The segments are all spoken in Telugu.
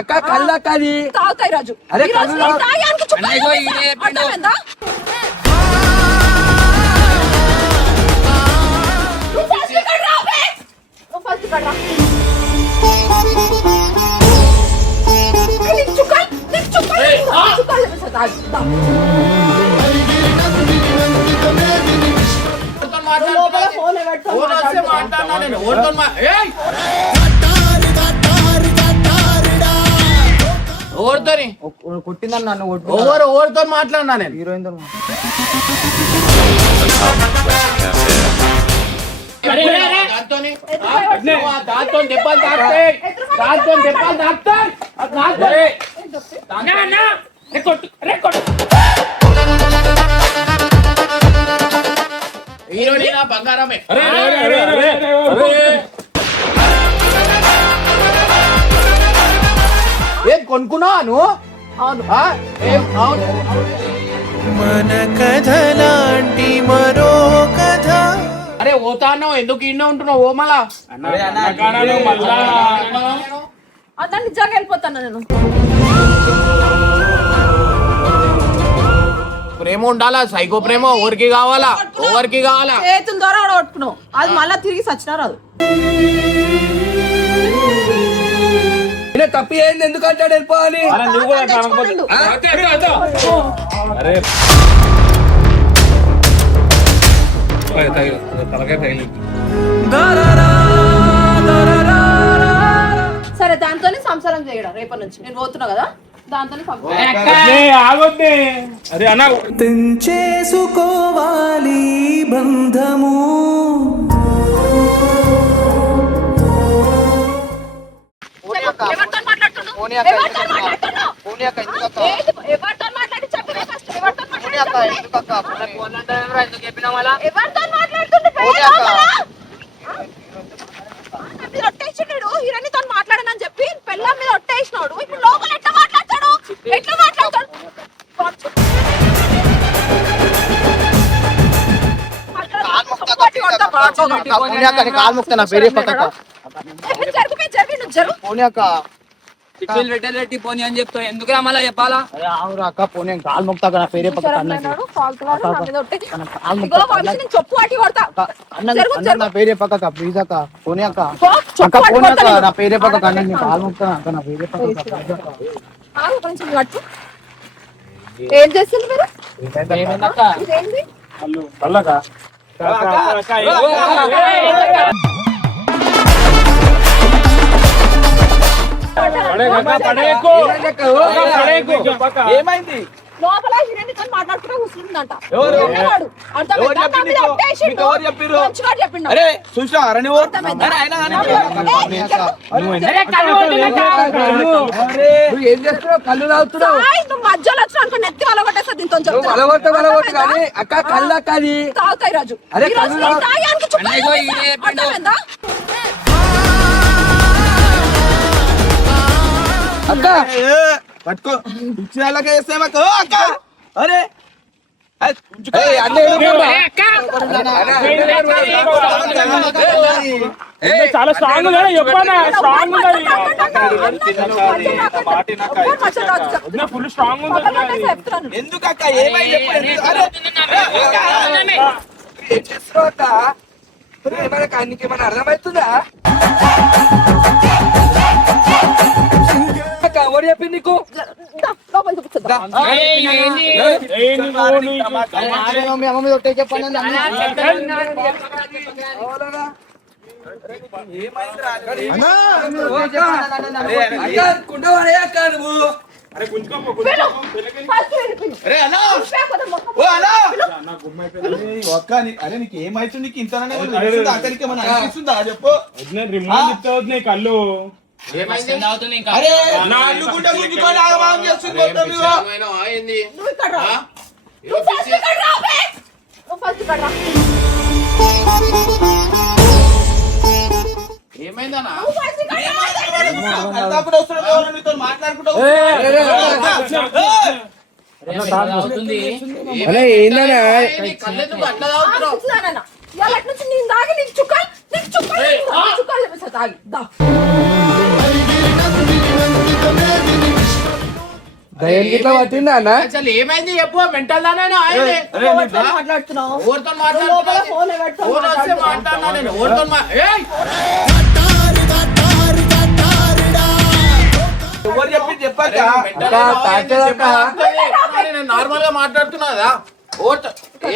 అక్క కళ్ళు అక్క అది తాగుతాయి రాజు. అరే కళ్ళు కొట్టిందని నన్ను ఓవర్తో మాట్లాడినా నేను హీరోయిన్ తో దాంతో దెబ్బలు తాకుతాయి హీరోయిన్ బంగారమే ఏం కొనుక్కున్నావా నువ్వు? మన కథ లాంటి మరో కథ. అరే ఓతాను ఎందుకు ఇన్నే ఉంటున్నావు ఓ మళ్ళా నిజంగా వెళ్ళిపోతాను నేను. ప్రేమ ఉండాలా సైకో ప్రేమ ఎవరికి కావాలా ఎవరికి కావాలా చేతుల ద్వారా కొట్టుకున్నావు అది మళ్ళా తిరిగి సచ్చినా రాదు. తప్పి ఏంది ఎందుకంటాడు వెళ్ళిపోవాలి సరే దాంతోనే సంసారం చేయడం రేపటి నుంచి నేను పోతున్నా కదా దాంతోనే చేసుకోవాలి బంధము. హీరోనితో మాట్లాడనని చెప్పి పెళ్ళ మీద ఒట్టేసినాడు. ఇప్పుడు లోపల ఎట్లా మాట్లాడతాడు ఎట్లా మాట్లాడతాడు కాలు ముక్తా నా పేరే పక్క పెట్టేటి పోనీ అని చెప్తా ఎందుకు మళ్ళా చెప్పాలా అక్క పోనీ కాలు ముక్తా నా పేరే పక్క చెప్పు అట్టి కొడతా నా పేరే పక్క ప్లీజ్ అక్క పోనీ అక్క అక్క పోనీ అక్క నా పేరే పక్క కన్నా కాలు ముక్తా అక్క నా పేరే పక్క ఏం చేస్తుంది మీరు ఇదేంటి ఏమైంది లోపల హీరోయిన్తో మాట్లాడుతూ కూర్చుందంట. అరే చూసా అరణి ఏం చేస్తున్నావు కళ్ళు తాగుతున్నావు మధ్యలో వచ్చిన అనుకో నెత్తి వల్ల కొట్టేస్తా దీంతో కానీ అక్క కళ్ళు అక్క అది తాగుతాయి రాజు. అరే కళ్ళు అక్క పట్టుకో పిచ్చినాళ్ళకే వేస్తామక్క అక్క అరే చాలా స్ట్రాంగ్ ఫుల్ స్ట్రాంగ్ ఉంది. ఎందుకక్క ఏమైంది ఏమైనా అర్థమవుతుందా ఎవరు చెప్పింది నీకు చెప్పండి అరే నీకు ఏమైతుంది నీకు ఇంత అక్కడికి ఏమన్నా అనిపిస్తుందా చెప్పు కళ్ళు తాగి దయ్యం గిట్లా పట్టిందా అన్న అసలు ఏమైంది చెప్పు మెంటల్ దానేనా ఆయనే ఎవరితో మాట్లాడుతున్నావు ఎవరితో నువ్వు లోపల ఫోన్ ఎవరితో ఫోన్ వస్తే మాట్లాడినా నేను ఎవరితో ఏయ్ ఎవరు చెప్పి చెప్పాక నేను నార్మల్ గా మాట్లాడుతున్నా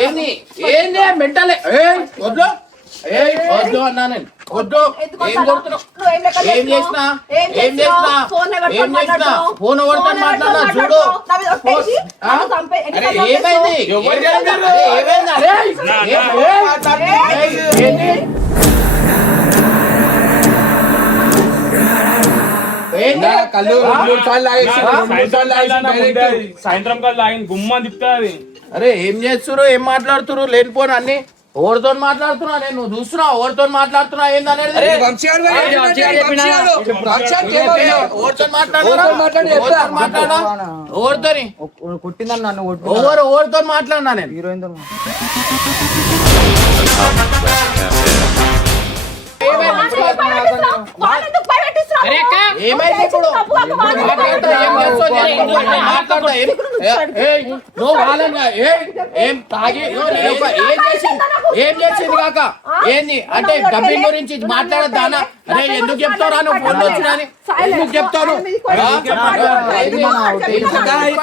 ఏంది ఏంది మెంటల్ వద్దు వద్దు అన్నా నేను వద్దు ఏం కొడుతున్నావు ఏం చేసినా ఏం చేసినా ఏం చేసినా ఫోన్ ఎవరితో మాట్లాడినా చూడు అరే ఏమైంది ఏమైంది అరే ఏంది కళ్ళు 3 సార్లు లాగేసి 3 సార్లు లాగేసి సాయంత్రం కాదు ఆయన గుమ్మ తిప్పుతా అది అరే ఏం చేస్తురు ఏం మాట్లాడుతురు లేనిపోను అన్ని ఎవరితో మాట్లాడుతున్నా నేను నువ్వు చూస్తున్నావు ఎవరితో మాట్లాడుతున్నా ఏందనేది ఎవరితో మాట్లాడా ఎవరితోని కొట్టిందని నన్ను ఎవరితో మాట్లాడినా నేను హీరోయిన్ తో ఏమైంది ఇప్పుడు నువ్వు వాళ్ళని ఏం తాగి ఏం చేసింది కాక ఏంది అంటే డబ్బింగ్ గురించి మాట్లాడద్దానా అరే ఎందుకు చెప్తారా నువ్వు ఫోన్ వచ్చినా ఎందుకు చెప్తాను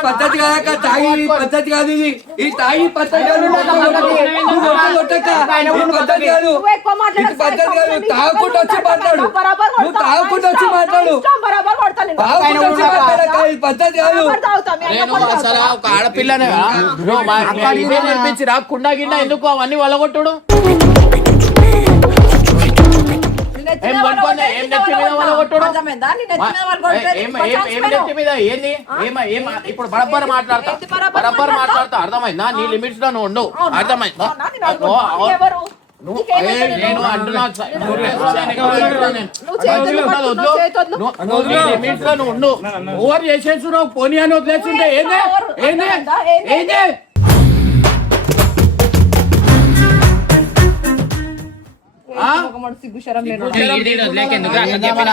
పద్ధతి కాక తాగి పద్ధతి కాదు ఇది ఈ తాగి పద్ధతి కాదు పద్ధతి కాదు ఇది పద్ధతి కాదు తాగకుండా వచ్చి మాట్లాడు నువ్వు తాగకుండా వచ్చి మాట్లాడు తాగకుండా వచ్చి మాట్లాడక ఇది పద్ధతి కాదు నేను అసలు ఒక ఆడపిల్లనే నేర్పించిరా కుండ గిన్న ఎందుకు అవన్నీ వలగొట్టుడు ఏం నెత్తి మీద వలగొట్టుడు ఏం నెత్తి మీద ఏంది ఇప్పుడు బరబ్బర్ మాట్లాడతా అర్థమైందా నీ లిమిట్స్ లో నువ్వు ఉండు అర్థమైందా నేను అంటున్నా లిమిట్స్ లో నువ్వు ఉండు ఓవర్ చేసేస్తున్నావు పోనీ అని వదిలేస్తుంటే ఏంది ఏంది ఏంది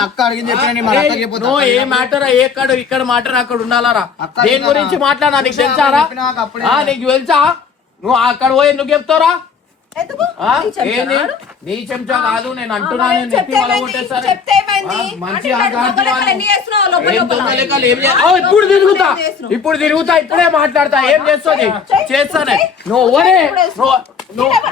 అక్క అడిగింది చెప్పిన మన అక్కకి చెప్పొద్దు. నువ్వు ఏ మ్యాటర్ ఇక్కడ మ్యాటర్ అక్కడ ఉండాలరా దేని గురించి మాట్లాడా నీకు తెలుసారా నీకు తెలుసా నువ్వు అక్కడ పోయి ఎందుకు చెప్తావురా ఏంది నీ చెంచా కాదు నేను అంటున్నాను నెత్తి వలగొట్టేసరి మంచి ఇప్పుడు తిరుగుతా ఇప్పుడే మాట్లాడతా ఏం చేస్తుంది చేస్తానే నువ్వు ఎవరే నువ్వు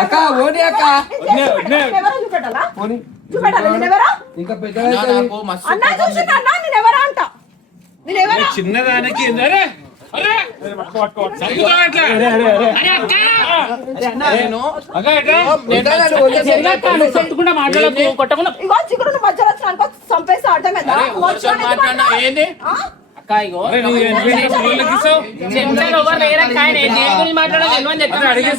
అక్క ఓడి అక్క ఇంకా పెద్ద చిన్నదానికి మాట్లాడినా ఏంది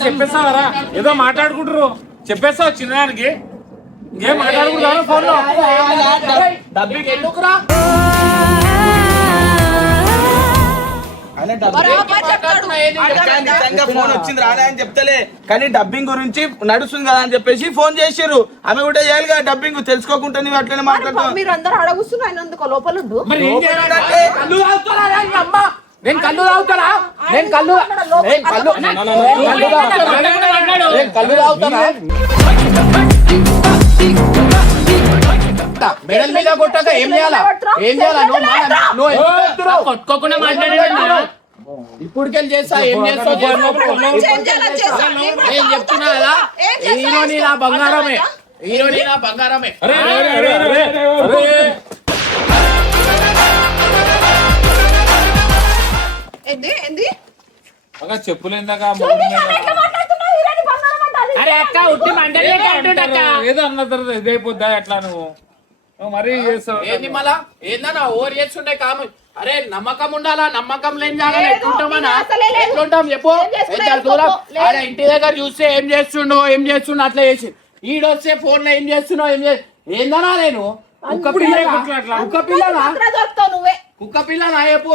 చెప్పేస్తావరా ఏదో మాట్లాడుకుంటారు చెప్పేస్తావు చిన్నదానికి ఇంకేం మాట్లాడుకుంటారు ఫోన్ లో డబ్బికి ఎందుకురా ఫోన్ వచ్చింది రాలే అని చెప్తలే కానీ డబ్బింగ్ గురించి నడుస్తుంది కదా అని చెప్పేసి ఫోన్ చేసారు ఆమె కూడా చేయాలి కదా డబ్బింగ్ తెలుసుకోకుండా నువ్వు అట్లనే మాట్లాడుతున్నావు మీరు అందరూ అడగుస్తున్నా ఆయన అందుకో లోపల ఉండు నేను కళ్ళు తాగుతానా నేను కళ్ళు తాగుతానా మెడల్ మీద కొట్టాక ఏం చేయాలా నువ్వు కొట్టుకోకుండా మాట్లాడే ఇప్పటికెళ్ళి చేస్తా ఏం చేస్తావు నేను చెప్తున్నా కదా హీరోని నా బంగారమే హీరోని నా బంగారమే చెప్పులేందాక అరే అక్క ఉట్టి ఏదో అన్న తర్వాత ఇదైపోద్దా ఎట్లా నువ్వు మరీ చేస్తావు ఏంది మళ్ళా ఏందన్నా ఓవర్ చేస్తుండే కాము అరే నమ్మకం ఉండాలా నమ్మకం లేని జాగాలో ఎట్లుంటామన్నా ఎట్లుంటాం చెప్పు దూరం ఆడ ఇంటి దగ్గర చూస్తే ఏం చేస్తుండో అట్లా చేసి ఈడొస్తే ఫోన్ లో ఏం చేస్తున్నావు ఏందన్నా నేను కుక్క పిల్లనా చెప్పు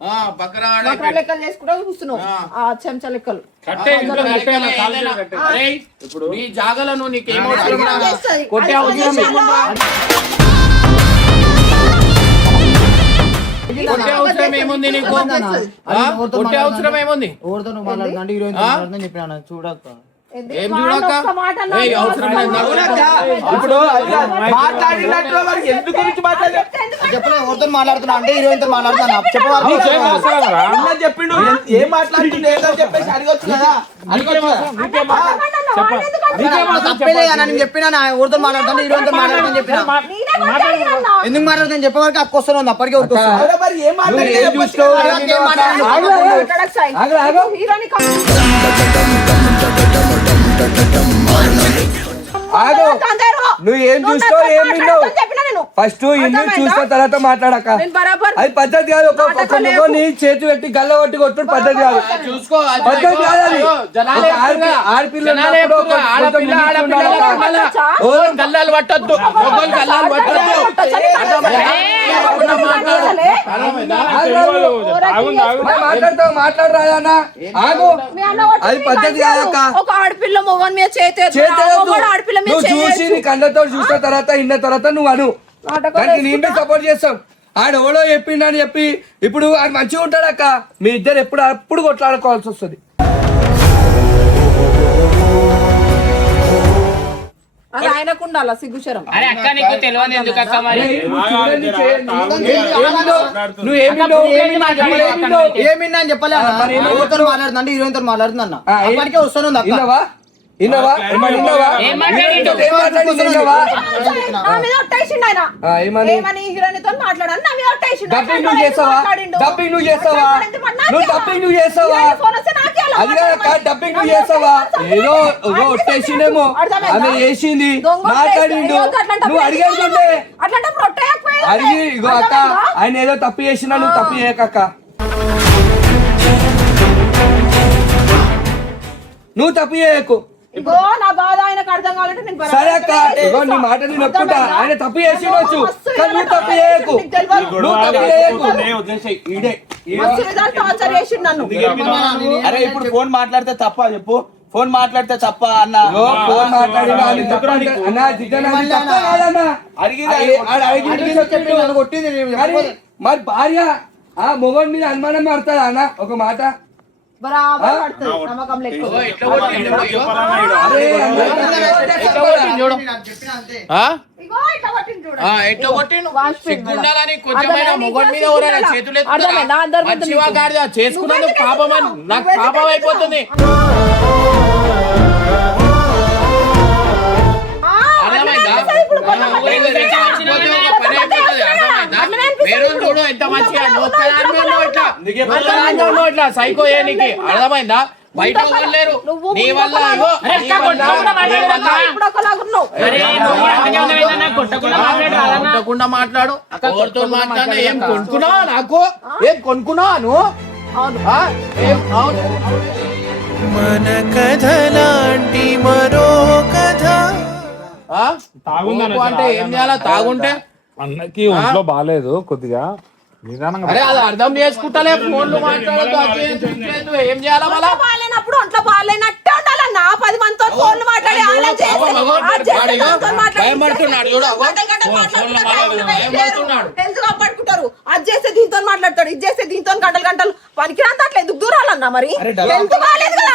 బకరా బకరా లెక్కలు చేసుకుంటా కూర్చున్నావు ఆ చెంచా లెక్కలు కట్టే ఇంట్లో కట్టేయాలి, కాలు చేతులు కట్టే. ఇప్పుడు నీ జాగలను నీకేమవుతుంది కొట్టే అవసరం ఏముందా? కొట్టే అవసరం ఏముంది నీకు? కొట్టే అవసరం ఏముంది? ఎవరితో నువ్వు మాట్లాడుతుంటే హీరోయిన్ మాట్లాడుతుందని చెప్పినా చూడక్క. ఏం చూడక్క? ఏయ్, అవసరం లేదు నాకు. ఇప్పుడు మాట్లాడినట్లు మరి ఎందుకు గురించి మాట్లాడలేదు చెప్పలే ఎవరితో మాట్లాడుతున్నా అంటే హీరోయిన్ తో మాట్లాడుతున్నా చెప్పవాలి. నీకేం అవసరం రా? అన్న చెప్పిండు ఏం మాట్లాడుతుండే ఏదో చెప్పేసి అడగొచ్చు కదా తప్పేలే అన్న నేను చెప్పినా ఎవరితో మాట్లాడుతుంటే హీరోయిన్ తో మాట్లాడుతుందని చెప్పినా ఎందుకు మాట్లాడుతుందని చెప్పే వరకు అక్క వస్తున్నాను అప్పటికే వస్తున్నాను. అవునా మరి ఏం మాట్లాడి ఏం చూస్తావు? ఆగు. నువ్వు ఏం చూస్తావు ఏం విన్నావు? ఫస్ట్ ఇల్లు చూసిన తర్వాత మాట్లాడక అది పద్ధతి కాదు. ఒక ముఖాన్ని చేతి పెట్టి గల్ల కొట్టి కొట్టుడు పద్ధతి కాదు. చూసుకో అది పద్ధతి కాదు అది. జనాలే ఎక్కువగా. ఆడపిల్ల జనాలే ఎక్కువగా. ఆడపిల్ల గల్లాలు పట్టద్దు, మొగలు గల్లాలు పట్టద్దు. మాట్లాడతావు మాట్లాడరాదన్నా ఆగు. అది పద్ధతి కాదక్క. ఒక ఆడపిల్ల మొగన్ మీద చేతి ఆడపిల్ల మీద నువ్వు చూసి నీ కళ్ళతో చూసిన తర్వాత ఇన్న తర్వాత నువ్వు అను దానికి నేను సపోర్ట్ చేస్తాం. ఆడు ఎవడో చెప్పిండని చెప్పి ఇప్పుడు ఆడు మంచిగా ఉంటాడక్క. మీ ఇద్దరు అప్పుడు కొట్లాడుకోవాల్సి వస్తుంది. అది ఆయనకు ఉండాలా సిగ్గుచరం. ఏమిన్నా అని చెప్పలే ఎవరితో మాట్లాడుతుంటే హీరోయిన్ తో మాట్లాడుతున్నా అప్పటికే వస్తున్నాను అక్క. ఇన్నవా నా మీద ఒట్టేసిండు ఆయన. ఏమని హీరోయిన్ తో మాట్లాడాను నా మీద ఒట్టేసిండు. డబ్బింగ్ నువ్వు చేస్తావా? డబ్బింగ్ నువ్వు చేస్తావా? నువ్వు డబ్బింగ్ నువ్వు చేస్తావా? అది కాదక్క, డబ్బింగ్ నువ్వు చేస్తావా? ఏదో ఒట్టేసిండేమో ఆమె చేసింది మాట్లాడిండు. నువ్వు అడిగేస్తుంటే అడిగి ఇగో అక్క ఆయన ఏదో తప్పు చేసినా నువ్వు తప్పు చేయకక్క. నువ్వు తప్పు చేయకు. ఇగో నా బాధ ఆయనకు అర్థం కావాలంటే నేను సరే అక్క ఇగో నీ మాట నేను ఒప్పుకుంటా. ఆయన తప్పు చేసిండొచ్చు కానీ నువ్వు తప్పు చేయకు. నువ్వు తప్పు చేయకు. టార్చర్ చేసిండు నన్ను. అరే ఇప్పుడు ఫోన్ మాట్లాడితే తప్ప చెప్పు. ఫోన్ మాట్లాడితే తప్ప అన్న ఫోన్ మాట్లాడినా అది తప్ప అంటే అన్నా జిజన అది తప్ప కాదన్నా. కొట్టింది మరి భార్య ఆ మొగోడి మీద అనుమానం పడతాడా అన్న? ఒక మాట బరాబర్ పడుతుంది నమ్మకం లెక్క. ఎట్లా కొట్టిండు? అరే ఇగో ఇట్లా కొట్టిండు చూడు. ఎట్లా కొట్టిండు? సిగ్గుండాలని కొంచెమైనా మొగోడి మీద ఎవరైనా చేతులు మంచివా గాడిదా చేసుకున్నందుకు పాపం అని నాకు పాపం అయిపోతుంది. అర్థమైందా? చూడు ఎంత మంచిగా ఇట్లా సైకో ఏనికి అర్థమైందా? బయట లేరు నీ వల్ల కొట్టకుండా మాట్లాడు. ఎవరితో మాట్లాడినా ఏం కొనుక్కున్నావా? నాకు ఏం కొనుక్కున్నాను? మన కథలాంటి మరో కథ అంటే ఏం చేయాలా? తాగుంటే అన్నకి ఒంట్లో బాగాలేదు కొద్దిగా నిదానంగా. అరే అది అర్థం చేసుకుంటలే. ఫోన్లు మాట్లాడద్దు ఏం చేయాలా? మళ్ళా బాగాలేనప్పుడు ఒంట్లో బాగాలేనట్టే ఉండాలన్నా. 10 మందితో ఫోన్లు మాట్లాడి భయపడుతున్నాడు చూడు. హెల్త్ కాపాడుకుంటారు. అది చేస్తే దీంతో మాట్లాడతాడు, ఇది చేస్తే దీంతో గంటలు గంటలు పనికిరాంత అట్లా ఎందుకు దూరాలన్నా? మరి హెల్త్ బాగాలేదు కదా,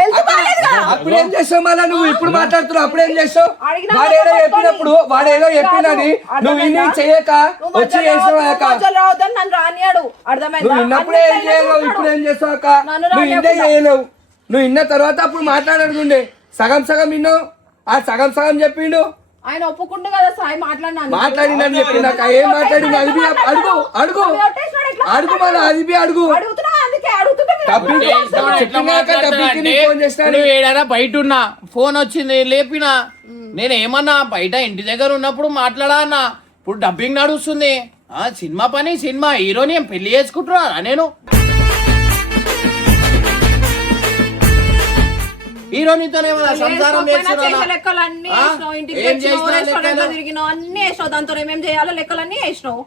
హెల్త్ బాగాలేదు కదా. అప్పుడు ఏం చేస్తావు? మళ్ళీ నువ్వు ఇప్పుడు మాట్లాడుతున్నావు అప్పుడు ఏం చేస్తావు? వాడేదో చెప్పినప్పుడు వాడేదో చెప్పిందని నువ్వు ఇన్ని చేయక వచ్చి చేసినావు. నన్ను రానియాడు. అర్థమైందా? నువ్వు విన్నప్పుడే ఏం చేయలేవు, ఇప్పుడు ఏం చేస్తావు అక్క? నువ్వు ఇందే చేయలేవు. నువ్వు విన్న తర్వాత అప్పుడు మాట్లాడకుండే సగం సగం విన్నావు. ఆ సగం సగం చెప్పిండు. ఆయన ఒప్పుకుంటు కదా సాయి మాట్లాడిందని చెప్పిందాక ఏం మాట్లాడింది? అడిగి అడుగు అడుగు అడుగు మన అదిపి అడుగు. ఏడారా బయట ఉన్నా ఫోన్ వచ్చింది లేపినా. నేను ఏమన్నా బయట ఇంటి దగ్గర ఉన్నప్పుడు మాట్లాడా అన్నా. ఇప్పుడు డబ్బింగ్ నడుస్తుంది. సినిమా పని సినిమా హీరోని ఏం పెళ్లి చేసుకుంటున్నా నేను? హీరోనితోనే సంసారం లెక్కలన్నీ వేసినావు. ఇంటికి తిరిగినావు, రెస్టారెంట్ లో తిరిగినావు, అన్ని వేసినావు. దాంతో ఏమేం చేయాలో లెక్కలన్నీ వేసినావు.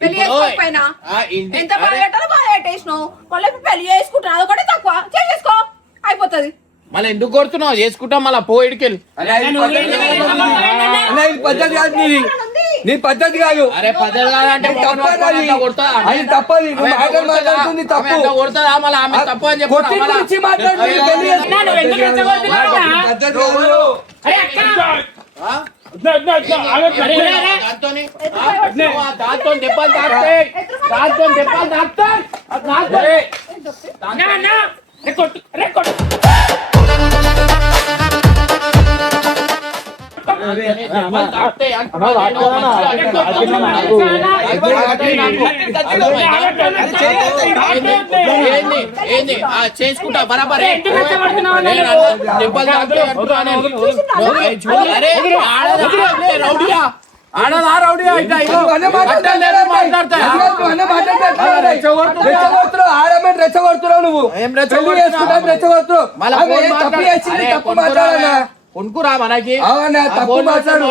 పెళ్లి ఇప్పుడు, చేసుకోకపోయినా ఇంటి- ఎంత బాగా పెట్టాలో బాగా పెట్టేసినావు. మళ్ళీ ఇప్పుడు పెళ్లి చేసుకుంటున్నా అదొకటి తక్కువ చేసుకో అయిపోతుంది. మళ్ళీ ఎందుకు కొడుతున్నావు? చేసుకుంటాం మళ్ళీ పోయిడికెళ్ళి. ఇది పద్ధతి కాదు నీది. నీ పద్ధతి కాదు. అరే పద్ధతి కాదంటే అది తప్పది. నువ్వు మాటలు మాట్లాడుతుంది తప్పు. కొడతా మళ్ళీ ఆమె తప్పు అని చెప్పు. కొట్టి గురించి మాట్లాడు. నీ పెళ్లి పద్ధతి కాదు. దాంతో దెబ్బలు తాకుతాయి. దాంతో దెబ్బలు తాకుతాయి. చేసుకుంటా బరాబర్ దెబ్బలు ఆడదా రౌడియా ఆడమని రెచ్చగొడుతున్నావు నువ్వు. పెళ్లి చేసుకుంటావు రెచ్చగొడుతున్నావు. తప్పు చేసింది తప్పు మాట్లాడనా. కొనుక్కురా మనకి అవునా తప్పు మాట్లాడు.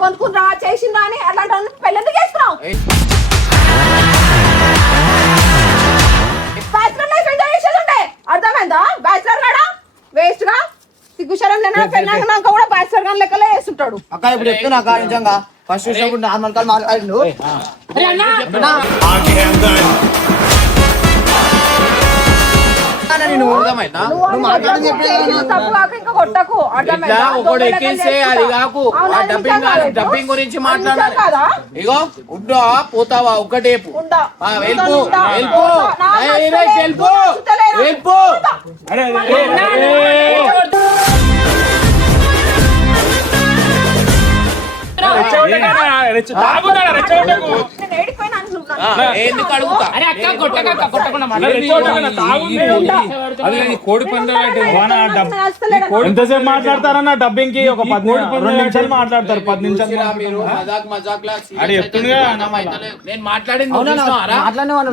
కొనుక్కురా చేసిందా అని అట్లాంటి పెళ్లి ఎందుకు చేసుకున్నావు? బ్యాచులర్ లైఫ్ ఎంజాయ్ చేసేది ఉండే అర్థమైందా? బ్యాచులర్ కాడా వేస్ట్ గా సిగ్గుశరం లేనా పెళ్ళాక కూడా బ్యాచులర్ గా లెక్కలే వేస్తుంటాడు. అక్క ఇప్పుడు చెప్తున్నా అక్క నిజంగా ఫస్ట్ చూసినప్పుడు నార్మల్ కాల్ మాట్లాడిండు. నువ్వు తప్పు కాక ఇంకా కొట్టకు అర్థమైందా? ఒకటి ఎక్కిస్తే అది కాకు డబ్బింగ్ గురించి మాట్లాడాలి. ఇగో ఉండా పోతావా ఒకటేపు ఉండా. వెళ్ళిపో వెళ్ళిపో వెళ్ళిపో వెళ్ళిపో. నేను ఏడిపోయినా అనుకుంటున్నాను. ఎందుకు అడుగుతా? కోడి పందాలు ఎంతసేపు మాట్లాడతారన్న డబ్బింగ్ కి? ఒక 2 నిమిషాలు మాట్లాడతారు. 10 నిమిషాలు మీరు మజాక్ మజాక్ లా అరే చెప్తుందిగా. నేను మాట్లాడింది నువ్వు చూసినావారా?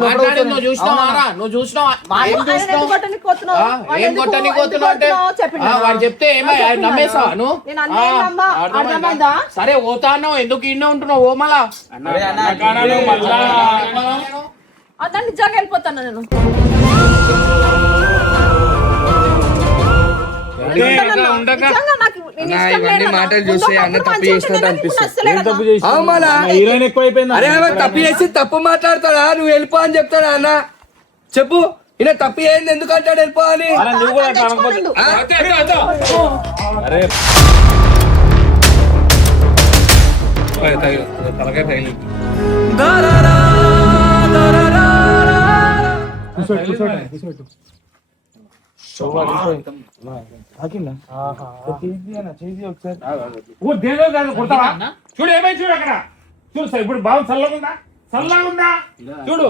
మాట్లాడింది నువ్వు చూసినావారా? నువ్వు చూసినావా? ఏం చూసినావు? ఏం కొట్టని పోతున్నావు అంటే వాడు చెప్తే ఏమయ్యా నమ్మేసావా నువ్వు? అర్థమైందా? సరే పోతా అన్నావు ఎందుకు ఇన్నే ఉంటున్నావు? ఓ మళ్ళా అతను నిజంగా వెళ్ళిపోతాను నేను. నిజంగా నాకు నేను ఇష్టం ఇవన్నీ లేదు. మాటలు చూస్తే అన్న తప్పు చేసినట్టు అనిపిస్తుంది. తప్పు చేసి అవును మళ్ళా. హీరోయిన్ ఎక్కువైపోయింది. అరే ఆమె తప్పు చేసి తప్పు మాట్లాడతాడా? నువ్వు వెళ్ళిపో అని చెప్తాడా అన్న? చెప్పు. ఈయన తప్పు ఏంది ఎందుకు అంటాడు వెళ్ళిపో అని? అరే నువ్వు కూడా అట్లా అనకపోతే అరే తలకాయ తగిలి చూడు ఏమై చూడు అక్కడ చూడు సార్ ఇప్పుడు బాగా చల్లగుందా చల్లగుందా చూడు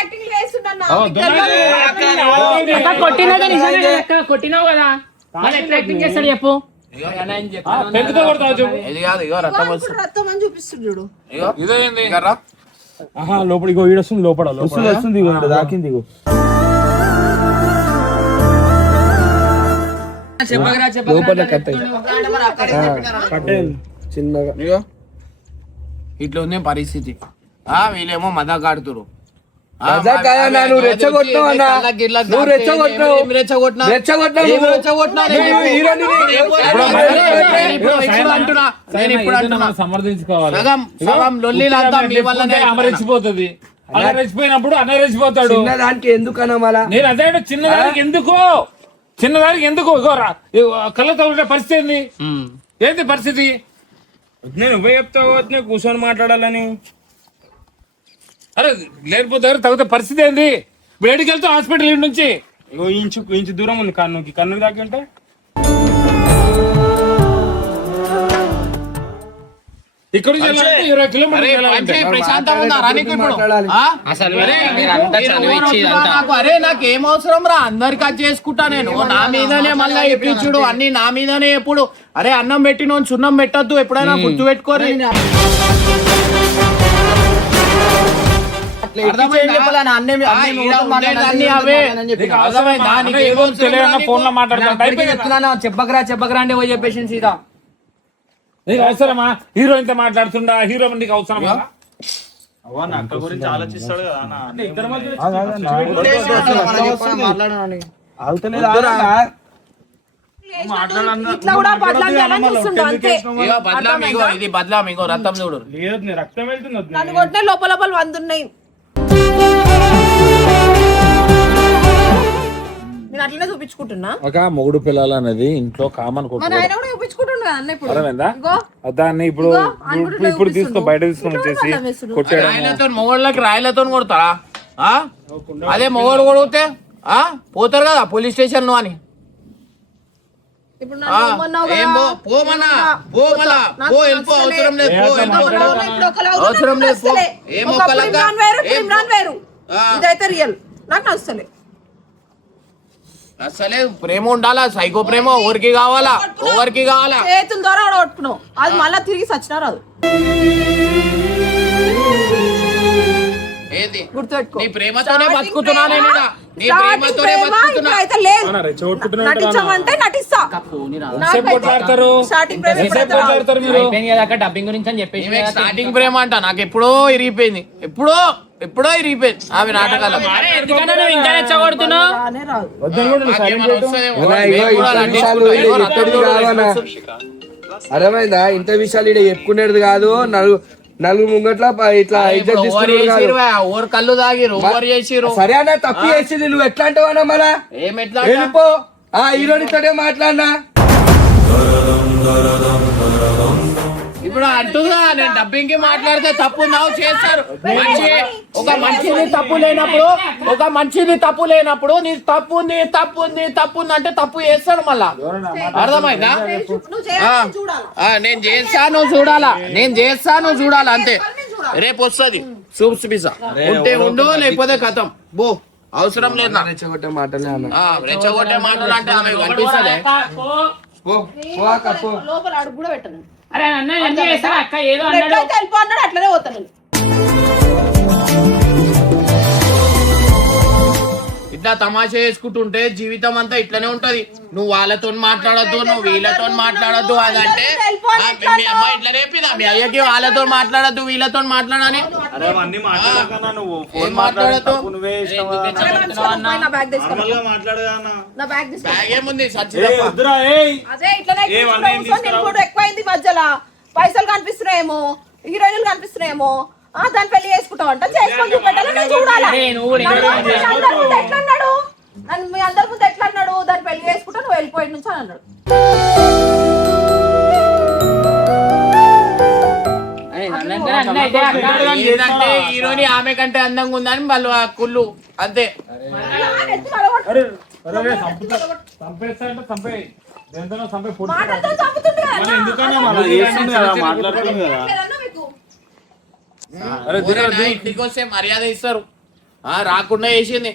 యాక్టింగ్ వేస్తున్నా. కొట్టినావు కదా మళ్ళీ ఎట్లా యాక్టింగ్ చేస్తాడు చెప్పు. పెంకుతో కొడతావు చూడు. ఇది కాదు ఇగో రక్తం వస్తుంది. రక్తం అని చూపిస్తుంది చూడు. ఇదేంది లోపల ఇగో ఈడొస్తుంది. లోపల వస్తుంది దాకింది. ఇగో లోపల కట్టే చిన్నగా. ఇగో ఇట్లా ఉంది పరిస్థితి. వీళ్ళేమో మజాక్ ఆడుతురు. మజాక్ కాదా అన్న? నువ్వు రెచ్చగొట్టినావు అన్న. నువ్వు రెచ్చగొట్టినావు. రెచ్చగొట్టినావు నువ్వు. సమర్థించుకోవాలి. సగం లొల్లీలంతా మీ వల్లనే. అమ్మ రెచ్చిపోతుంది. అలా రెచ్చిపోయినప్పుడు అన్న రెచ్చిపోతాడు. చిన్నదానికి ఎందుకన్నా మళ్ళా? నేను అదే చిన్నదానికి ఎందుకు ఇగో కళ్ళతో ఉండే పరిస్థితి ఏంది? ఏంది పరిస్థితి? నేను ఉపయోగ చెప్తావు కూర్చొని మాట్లాడాలని. అరే లేకపోతే తగ్గితే పరిస్థితి ఏంది? వేడికి వెళ్తే హాస్పిటల్ నుంచి ఇగో ఇంచు దూరం ఉంది కన్నుకి దాకా ఉంటే ఇక్కడ నుంచి వెళ్ళాలంటే 20 కిలోమీటర్లు ప్రశాంతంగా ఉందా రానికి ఇప్పుడు? అసలు అరే నాకు ఏం అవసరం రా? అందరికి అది చేసుకుంటా నేను. నా మీదనే మళ్ళా ఎప్పించుడు అన్ని నా మీదనే ఎప్పుడు. అరే అన్నం పెట్టిన సున్నం పెట్టద్దు ఎప్పుడైనా గుర్తు పెట్టుకోరి. ఫోన్ లో మాట్లాడతాను. చెప్పకరా అంటే పోయి చెప్పేసి సీదా నీకు అవసరమా? హీరోయిన్ తో మాట్లాడుతుండా? హీరో నీకు అవసరమా? అవన్న అక్క గురించి ఆలోచిస్తాడు కదా అన్న. అంటే ఇద్దరి మధ్య ఇట్లా కూడా బదలాం చేయాలని చూస్తుండు అంతే. ఇగో బదలాం, ఇగో ఇది బదలాం, ఇగో రక్తం చూడు. లేదు నీ రక్తం వెళ్తుంది వద్దు. నన్ను కొట్టిన లోపల లోపల 100 ఉన్నాయి. నేను అట్లనే చూపించుకుంటున్నా. ఒక మొగుడు పిల్లలు అనేది ఇంట్లో కామన్ మా నాయన కూడా చూపించుకుంటుండు కదా అన్న ఇప్పుడు. అర్థమైందా? ఇగో దాన్ని ఇప్పుడు ఇగో, అనుకుంటున్నా ఇప్పుడు తీసుకొని చూపిస్తుండు. బయట తీసుకొని ఇట్లా వచ్చేసి బదలాం వేస్తుండు. కొట్టేయడం. రాయలతో మొగోళ్ళకి రాయలతో కొడతారా? అదే మొగోడు కొడితే పోతారు కదా పోలీస్ స్టేషన్ లో అని. ఇప్పుడు నన్ను ఏమన్నావు కదా? ఏం పోమన్నా పోమలా నాకు పో వెళ్ళిపో, నచ్చలే. అవసరం లేదు, పో వెళ్ళిపో. ఇప్పుడు ఒకలా ఉంది, అవసరం నాకు లేదు, పో. నచ్చలే. ఏం ఒకప్పుడు ఒకలా ఇమ్రాన్ వేరు, ఇప్పుడు ఏం ఇమ్రాన్ వేరు. ఇదైతే రియల్, నాకు నచ్చలే. అసలే ప్రేమ ఉండాలా, సైకో ప్రేమ ఎవరికి కావాలా, ఎవరికి కావాలా? చేతుల ద్వారా కొట్టుకున్నావు, అది మళ్ళా తిరిగి సచ్చినా రాదు. ఏంది గుర్తుపెట్టుకో. నీ ప్రేమతోనే బతుకుతున్నా నేను ఈడ. నీ స్టార్టింగ్ ప్రేమతోనే ప్రేమ బతుకుతున్నా. ఇప్పుడైతే లేదు. రెచ్చగొట్టుకుంటున్నాడు నటించమంటే నటిస్తా. ఎంతసేపు కొట్లాడతారు? స్టార్టింగ్ ప్రేమ ఎంతసేపు ఇప్పుడైతే రాదు. కొట్లాడతారు మీరు? డబ్బింగ్ గురించి అని చెప్పేసి ఈమె స్టార్టింగ్ ప్రేమ అంట, నాకు ఎప్పుడో ఇరిగిపోయింది, ఎప్పుడో ఇరిగిపోయింది ఆమె నాటకాలు. ఎందుకన్నా నువ్వు ఇంకా రెచ్చగొడుతున్నావు? రానే రాదు. నాకేమన్నా వస్తుందేమో. అన్నా, ఇగో నేను కూడా ఇంత విషయాలు నటించుకుంటా. ఈడ ఇగో రక్తం చెప్పేది చూడు, కాదన్నా. రక్తం. అర్థమైందా? ఇంత విషయాలు ఇక్కడ చెప్పుకునేది కాదు. నలుగురు ముంగట్ల ఇట్లా ఇజ్జత్ ఓవర్ తీసుకునేది కాదు. చేసిరు, ఓవర్ కళ్ళు తాగిరు, ఓవర్ చేసిరు. సరే అన్న, తప్పు చేసింది. నువ్వు ఎట్లా అంటావన్నా మళ్ళా? ఏం ఎట్లా వెళ్ళిపో. ఆ హీరోనితోనే మాట్లాడినా. ఇప్పుడు అంటున్నా నేను డబ్బింగ్ కి మాట్లాడితే తప్పు నావు చేస్తారు. ఒక మనిషిని తప్పు లేనప్పుడు నీ తప్పు ఉంది అంటే తప్పు చేస్తాడు మళ్ళా. అర్థమైందా? నువ్వు చేయాలని చూడాలా. నేను చేస్తాను చూడాలా అంతే. రేపు వస్తుంది సూప్స్ పిజ్జా, ఉంటే ఉండు, లేకపోతే కథం బో. అవసరం లేదు నాకు. రెచ్చగొట్టే మాటలే అన్న. రెచ్చగొట్టే మాటలు అంటే ఆమె కనిపిస్తుంది. పో, పో అక్క, పో. లోపల అడుగు కూడా పెట్టను. అరే అన్న అన్ని చేస్తావా అక్క? ఏదో ఇప్పుడు అన్నాడు. ఎట్లయితే వెళ్ళిపో అన్నాడు అట్లనే పోతాను. ఇట్లా తమాషా చేసుకుంటుంటే జీవితం అంతా ఇట్లనే ఉంటది. నువ్వు వాళ్ళతో మాట్లాడద్దు, నువ్వు వీళ్ళతో మాట్లాడద్దు అదంటే మీ అమ్మ ఇట్లా రేపిదా మీ అయ్యకి వాళ్ళతో మాట్లాడద్దు వీళ్ళతో మాట్లాడని. అరే అవన్నీ మాట్లాడకన్నా, నువ్వు ఏం ఫోన్ మాట్లాడద్దు? మాట్లాడతావు, నువ్వే ఇష్టం కదా. నా బ్యాగ్ తీసుకో. నార్మల్ గా మాట్లాడదా అన్న. నా బ్యాగ్ తీసుకో. బ్యాగ్ ఏముంది ఏ సచ్చిదప్ప. వద్దురా, ఏయ్. అదే ఇట్లనే ఏ వన్ ఏం కూర్చొని నేను కూడా ఎక్కువైంది మధ్యలో. పైసలు కనిపిస్తున్నాయేమో, హీరోయిన్లు కనిపిస్తున్నాయేమో. దాన్ని పెళ్లి చేసుకుంటావు అంట, చేసుకొని చూపెట్టాలి, నేను చూడాలా. అరే నువ్వు నన్ను మీ అందరి ముందు ఎట్లా అన్నాడు? నన్ను మీ అందరి ముందు ఎట్లా అన్నాడు? దాన్ని పెళ్లి చేసుకుంటా, నువ్వు వెళ్ళిపోయి నుంచి అని అన్నాడు. ఏంటంటే హీరోని ఆమె కంటే అందంగా ఉందని వాళ్ళు ఆ కుళ్ళు అంతే. ఎత్తి పడగొట్టు. అరే అరే చంపేస్తాడంటే చంపేయి. దేంతోనో చంపే పొడి. మాటలతో చంపుతుంది కదా అన్న. ఎందుకన్నా మనం చేస్తుంది కదా, మాట్లాడుతుంది కదా. లేదన్నా మీకు. ఊరేనా ఇంటికి వస్తే మర్యాద ఇస్తారు, రాకుండా చేసింది.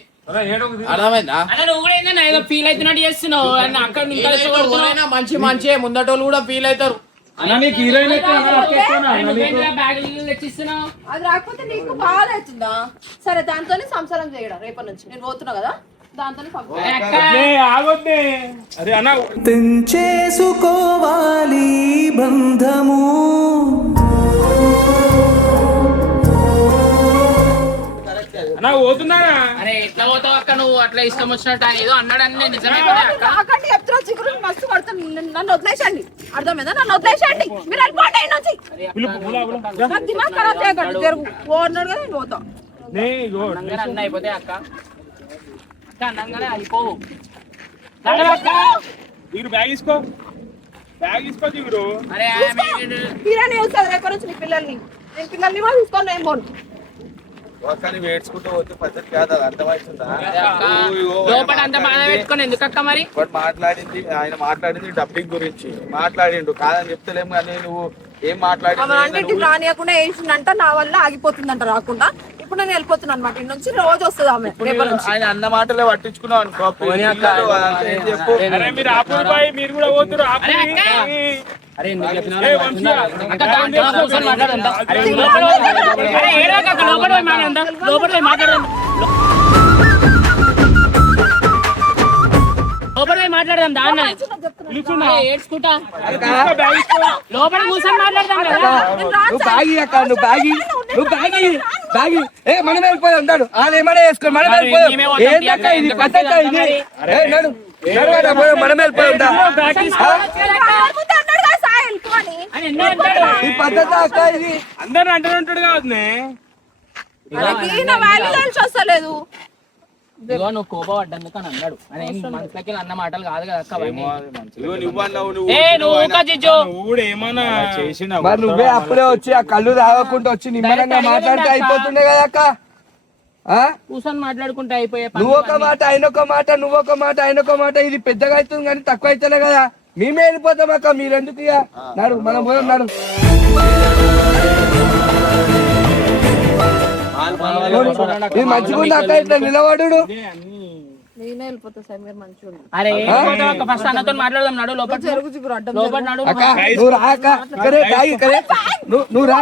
అర్థమైందా? అన్న నువ్వు కూడా ఏందన్నా ఏదో ఫీల్ అవుతున్నట్టు చేస్తున్నావు. అన్న అక్కడ నుంచి ఇక్కడ రెచ్చగొడుతున్నావు. ఊరైనా మంచి ముందటోళ్ళు కూడా ఫీల్ అవుతారు. అన్న నీకు హీరోయిన్ అయితే అరే నువ్వేంద్రా బ్యాగులు తెచ్చిస్తున్నావు? అది రాకపోతే నీకు బాధ అవుతుందా? సరే, దాంతోనే సంసారం చేయడం రేపటి నుంచి. నేను పోతున్నా కదా, దాంతోనే సంసారం. అరే అక్క ఆగొద్దే. అరే అన్న తెంచేసుకోవాలి బంధము. అన్న పోతున్నారా? అరే ఎట్లా పోతావు అక్క నువ్వు? అట్లా ఇష్టం వచ్చినట్టు ఆయన ఏదో అన్నాడని నిజమే కదా అక్క? నాకంటే చెప్తున్నా, చిగురు మస్తు పడుతుంది. నన్ను వదిలేసండి, అర్థమైందా? నన్ను వదిలేసండి, మీరు వెళ్ళిపోండి ఈడ నుంచి. నాకు దిమాగ్ ఖరాబ్ చేయకండి. జరుగు పో అన్నాడు కదా, నేను పోతా. అన్నంగానే అన్న అయిపోతే అక్క. అక్క అన్నంగానే అయిపోవు. మీరు బ్యాగ్ తీసుకో, బ్యాగ్ తీసుకో దిగురు. అరే హీరోని చూస్తుంది రేపటి నుంచి నీ పిల్లల్ని. నేను పిల్లల్ని కూడా చూసుకొని నేను పోను. ఒక్కని వేడ్చుకుంటూ పోతే పద్ధతి కాదు, అది అర్థమవుతుందా? లోపల అంత బాధ పెట్టుకొని ఎందుకక్క మరి? ఆయన మాట్లాడింది డబ్బింగ్ గురించి మాట్లాడిండు, కాదని చెప్తలేము కానీ నువ్వు ఏం ఆమె మాట్లాడింది? అన్నింటికి రానియకుండా వేసిందంట, నా వల్ల ఆగిపోతుందంట రాకుండా. ఇప్పుడు నేను వెళ్ళిపోతున్నాను అనమాట. ఇంటి నుంచి రోజు వస్తుంది ఆమె రేపటి నుంచి. ఆయన అన్న మాటలే పట్టించుకున్నావు అనుకో, పిల్లలు అదంతా ఏం చెప్పు. అరే మీరు ఆపురు బాయ్, మీరు కూడా పోతురు. అరే అక్క. అరే ఎందుకు చెప్పినావు? అక్క దాంట్లో కూర్చొని మాట్లాడంతా. అరే లోపల అరే ఏడవక అక్క, లోపల పోయి మాట్లాడంతా. లోపల పోయి మాట్లాడంతా. లోపల పోయి మాట్లాడదాం దాన్ని ఏడ్చుకుంటా లోపల కూర్చొని మాట్లాడదాం కదా నువ్వు బ్యాగి అక్క నువ్వు బ్యాగి ఏ మనం వెళ్ళిపోయాం ఉంటాడు వాళ్ళు ఏమైనా వేసుకో మనం వెళ్ళిపోయాం ఏంటక్క ఇది పద్ధత ఇది ఏ నడు మనం వెళ్ళిపోయాం ఈ పద్ధత అక్క ఇది అందరూ అంటూ ఉంటాడు కాదు వస్తలేదు ఇదిగో నువ్వు కోపపడ్డందుకు అని అన్నాడు అని మనసులకి అన్న మాటలు కాదు కదా అక్క అవన్నీ. ఏ నువ్వు ఊక జిజ్జు. నువ్వు కూడా ఏమన్నా చేసిన మరి నువ్వే అప్పుడే వచ్చి ఆ కళ్ళు తాగకుండా వచ్చి నిమ్మలంగా మాట్లాడితే అయిపోతుండే కదా అక్క ఆ? కూర్చొని మాట్లాడుకుంటే అయిపోయే నువ్వు ఒక మాట ఆయన ఒక మాట నువ్వు ఒక మాట ఆయన ఒక మాట ఇది పెద్దగా అవుతుంది కానీ తక్కువ అవుతలే కదా మేమే వెళ్ళిపోతాం అక్క మీరు ఎందుకు ఇక నడు మనం పోయాం నడు ఇది మంచిగా ఉంది అక్క ఇట్లా నిలబడు నేనే వెళ్ళిపోతా సార్ మీరు మంచిగా అరే ఫస్ట్ అన్నతో మాట్లాడదాం నడు లోపల లోపల నడు అక్క నువ్వు రా అక్క ఇక్కడే బ్యాగ్ ఇక్కడే నువ్వు రా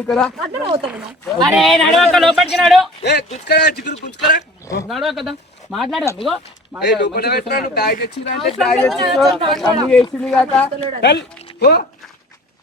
ఇక్కడ రా అరే నడు అక్క లోపలికి నడు ఏ గుంజుకరా చిగురు గుంజుకరా నడు అక్క మాట్లాడదాం ఇగో ఏ లోపల పెట్టినా నువ్వు బ్యాగ్ తెచ్చిరా అంటే బ్యాగ్ తెచ్చి అన్ని వేసింది కాక ఓ